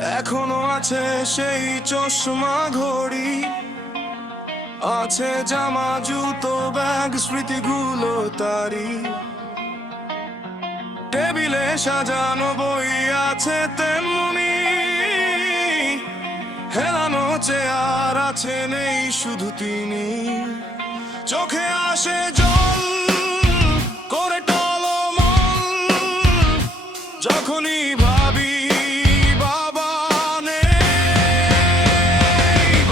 এখনো আছে সেই চশমা ঘড়ি, আছে জামা জুতো ব্যাগ স্মৃতিগুলো তারি। টেবিলে সাজানো বই আছে তেমনি, হেলানো চেয়ার আছে নেই শুধু তিনি। চোখে আসে জল করে টলমল, যখনই ভাবি বাবা নেই,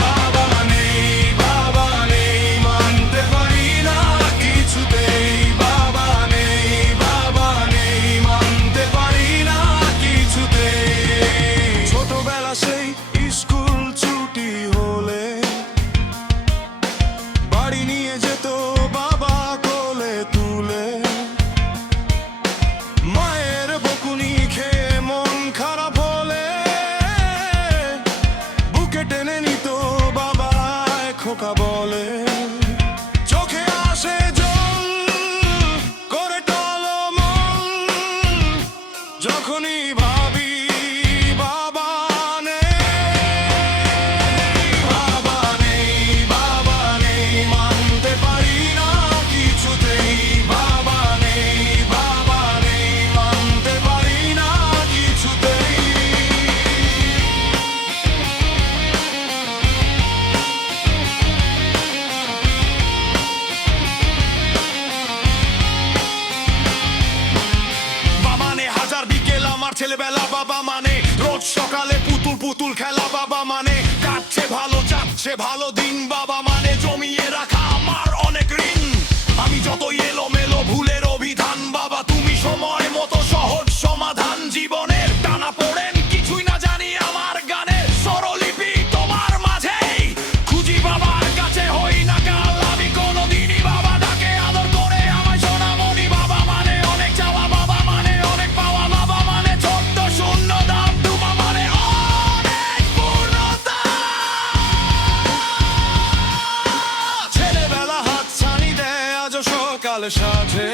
বাবা নেই, বাবা নেই, মানতে পারি না কিছুতেই। বাবা নেই, বাবা নেই, মানতে পারি না কিছুতেই। ছোটবেলা সেই স্কুল ছুটি হলে বাড়ি নিয়ে যেত বাবা কোলে তুলে। মায়ের বকুনি খেয়ে মন খারাপ হলে বুকে টেনে নিত বাবা খোকা বলে। চোখে আসে জল করে টলমল, যখনই ভাবি বাবা নেই, বাবা নেই, বাবা নেই, মানতে পারি না কিছুতেই। বাবা নেই, বাবা নেই, মানতে পারি না কিছুতেই। বাবা মানে হাজার বিকেল আমার ছেলেবেলা। বাবা মানে রোজ সকালে পুতুল পুতুল খেলা। বাবা মানে কাটছে ভালো যাচ্ছে ভালো দিন। বাবা মানে জমিয়ে রাখা আমার অনেক ঋণ। আমি যতই এলোমেলো ভুলের অভিধান, বাবা তুমি সময় মতো সহজ সমাধান। জীবনের টানা পড়েন কিছুই না জানি আমার গানের স্বরলিপি তোমার মাঝেই খুঁজি। বাবার কাছে হই না কাল আমি কোনোদিনই, বাবা ডাকে আদর করে আমায় সোনামণি। বাবা মানে অনেক চাওয়া, বাবা মানে অনেক পাওয়া। বাবা মানে ছোট্ট শূন্য দাম, তোমা মানে অনেক পূর্ণতা। ছেলেবেলা হাত ছানি দেয় আজ সকালে সাজে।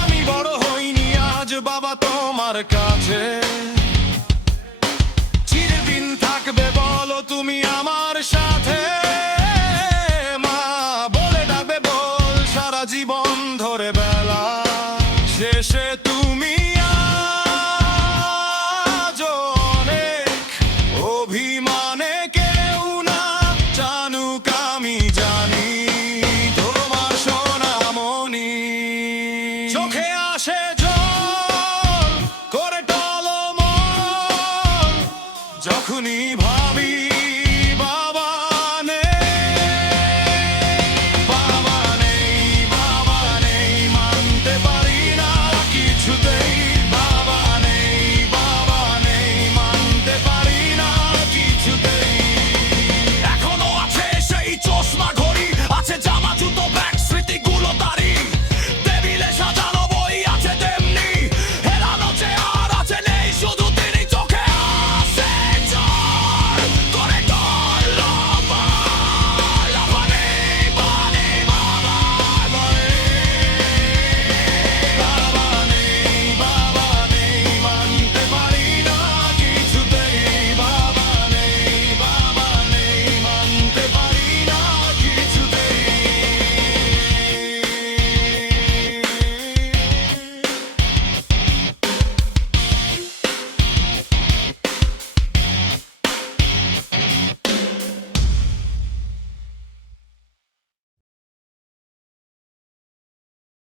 আমি বড় হইনি আজ বাবা তোমার কাছে। চিরদিন থাকবে বলো তুমি আমার সাথে। মা বলে ডাকবে বল সারা জীবন ধরে। বেলা শেষে তুমি আজ অনেক অভিমানে কেউ না জানুক আমি জানি তোমার সোনামণি। চোখে আসে জল করে টলমল, যখনই ভাবি